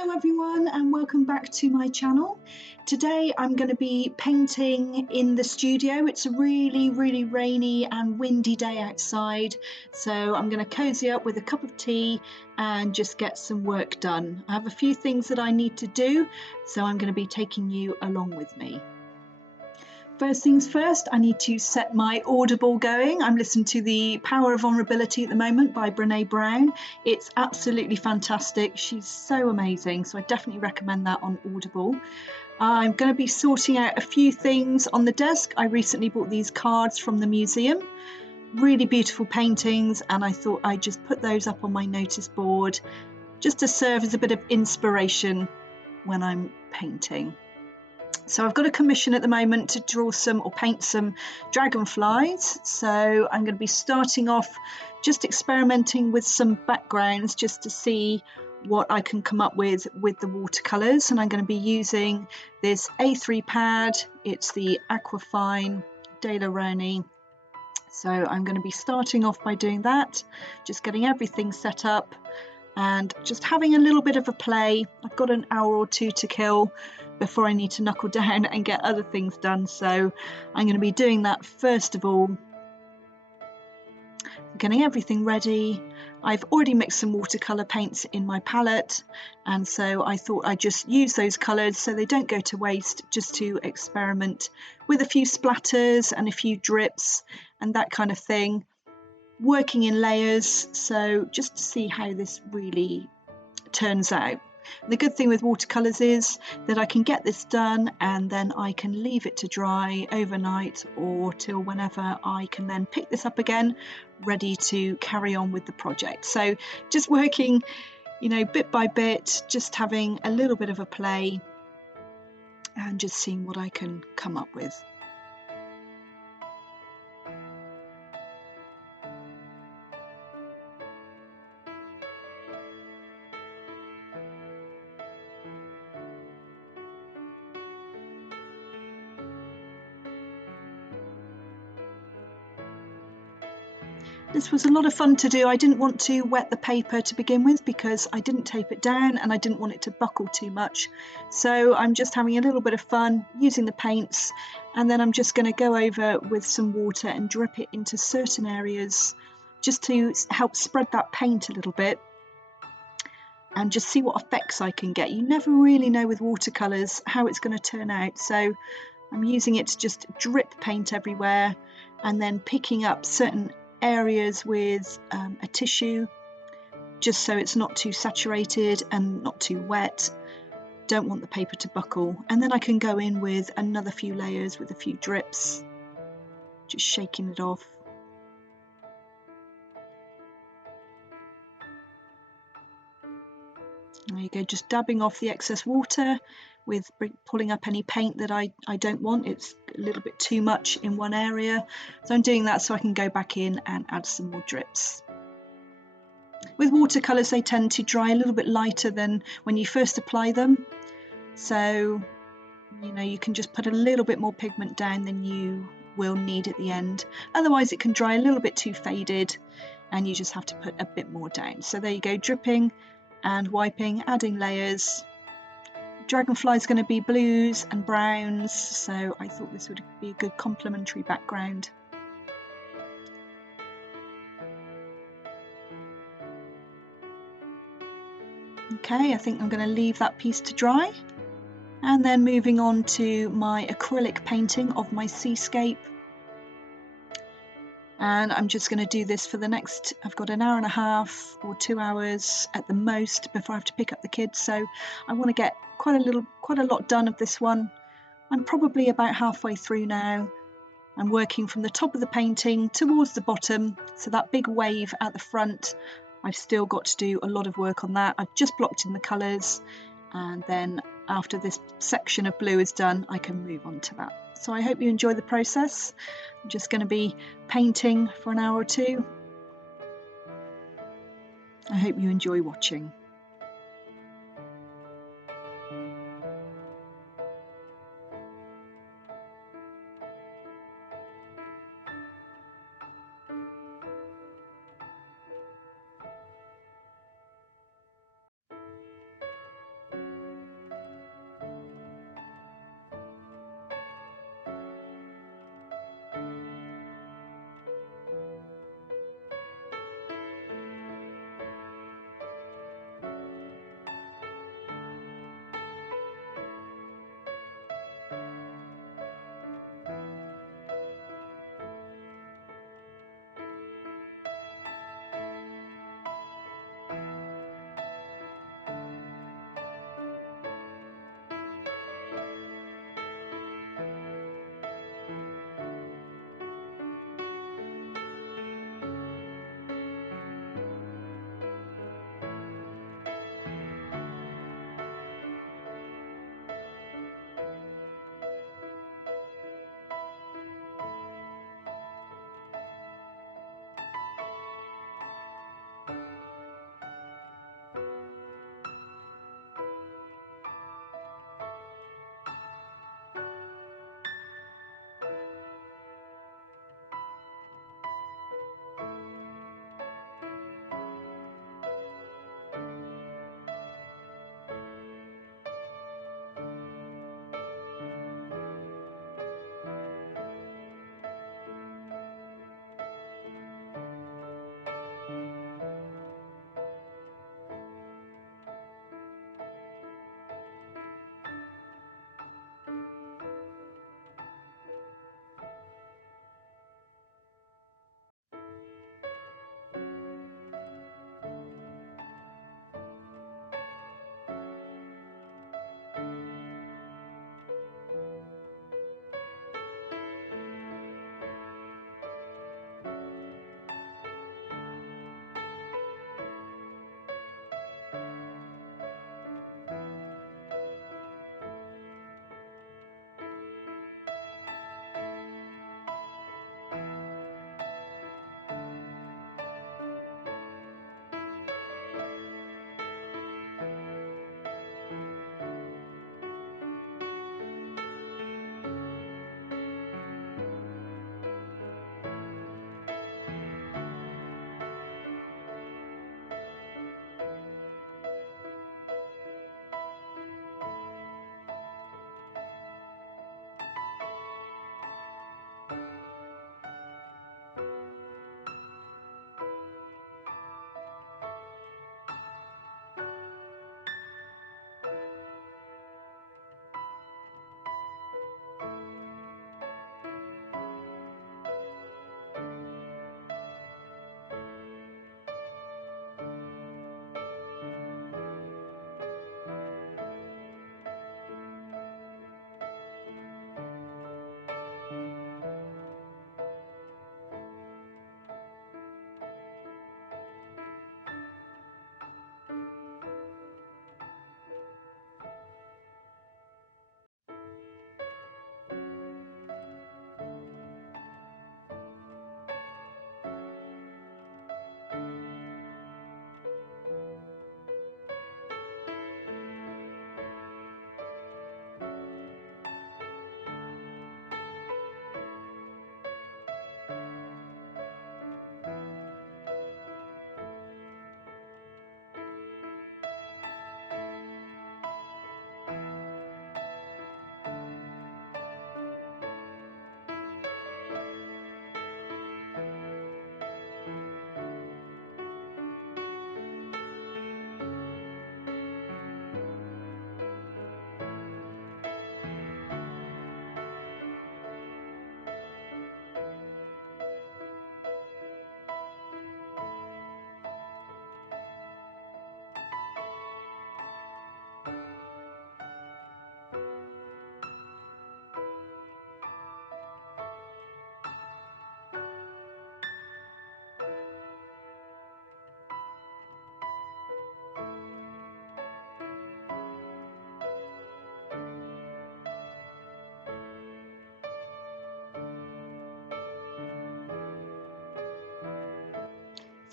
Hello everyone and welcome back to my channel. Today I'm going to be painting in the studio. It's a really rainy and windy day outside, so I'm going to cozy up with a cup of tea and just get some work done. I have a few things that I need to do, so I'm going to be taking you along with me. First things first, I need to set my Audible going. I'm listening to The Power of Vulnerability at the moment by Brené Brown. It's absolutely fantastic. She's so amazing, so I definitely recommend that on Audible. I'm going to be sorting out a few things on the desk. I recently bought these cards from the museum. Really beautiful paintings, and I thought I'd just put those up on my notice board just to serve as a bit of inspiration when I'm painting. So I've got a commission at the moment to draw some or paint some dragonflies. So I'm going to be starting off just experimenting with some backgrounds just to see what I can come up with the watercolours. And I'm going to be using this A3 pad. It's the Aquafine De La Roni. So I'm going to be starting off by doing that, just getting everything set up and just having a little bit of a play. I've got an hour or two to kill before I need to knuckle down and get other things done, so I'm going to be doing that first of all. Getting everything ready. I've already mixed some watercolour paints in my palette, and so I thought I'd just use those colours so they don't go to waste, just to experiment with a few splatters and a few drips and that kind of thing, working in layers, so just to see how this really turns out. And the good thing with watercolours is that I can get this done and then I can leave it to dry overnight or till whenever I can then pick this up again, ready to carry on with the project. So just working, bit by bit, just having a little bit of a play and just seeing what I can come up with. This was a lot of fun to do. I didn't want to wet the paper to begin with because I didn't tape it down and I didn't want it to buckle too much. So I'm just having a little bit of fun using the paints, and then I'm just going to go over with some water and drip it into certain areas just to help spread that paint a little bit and just see what effects I can get. You never really know with watercolours how it's going to turn out, so I'm using it to just drip paint everywhere and then picking up certain areas with a tissue, just so it's not too saturated and not too wet. Don't want the paper to buckle, and then I can go in with another few layers with a few drips, just shaking it off. There you go, just dabbing off the excess water with pulling up any paint that I don't want. It's a little bit too much in one area, so I'm doing that so I can go back in and add some more drips. With watercolours, they tend to dry a little bit lighter than when you first apply them, so you can just put a little bit more pigment down than you will need at the end. Otherwise it can dry a little bit too faded and you just have to put a bit more down. So there you go, dripping and wiping, adding layers. Dragonfly is going to be blues and browns, so I thought this would be a good complementary background. Okay, I think I'm going to leave that piece to dry, and then moving on to my acrylic painting of my seascape. And I'm just going to do this for the next, I've got an hour and a half or 2 hours at the most before I have to pick up the kids, so I want to get quite a lot done of this one. I'm probably about halfway through now. I'm working from the top of the painting towards the bottom, so that big wave at the front, I've still got to do a lot of work on that. I've just blocked in the colours, and then after this section of blue is done, I can move on to that. So I hope you enjoy the process. I'm just going to be painting for an hour or two. I hope you enjoy watching.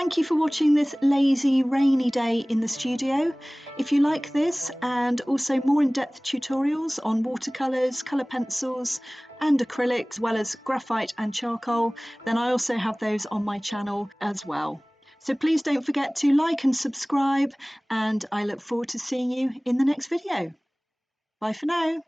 Thank you for watching this lazy rainy day in the studio. If you like this and also more in-depth tutorials on watercolours, colour pencils and acrylics, as well as graphite and charcoal, then I also have those on my channel as well. So please don't forget to like and subscribe, and I look forward to seeing you in the next video. Bye for now.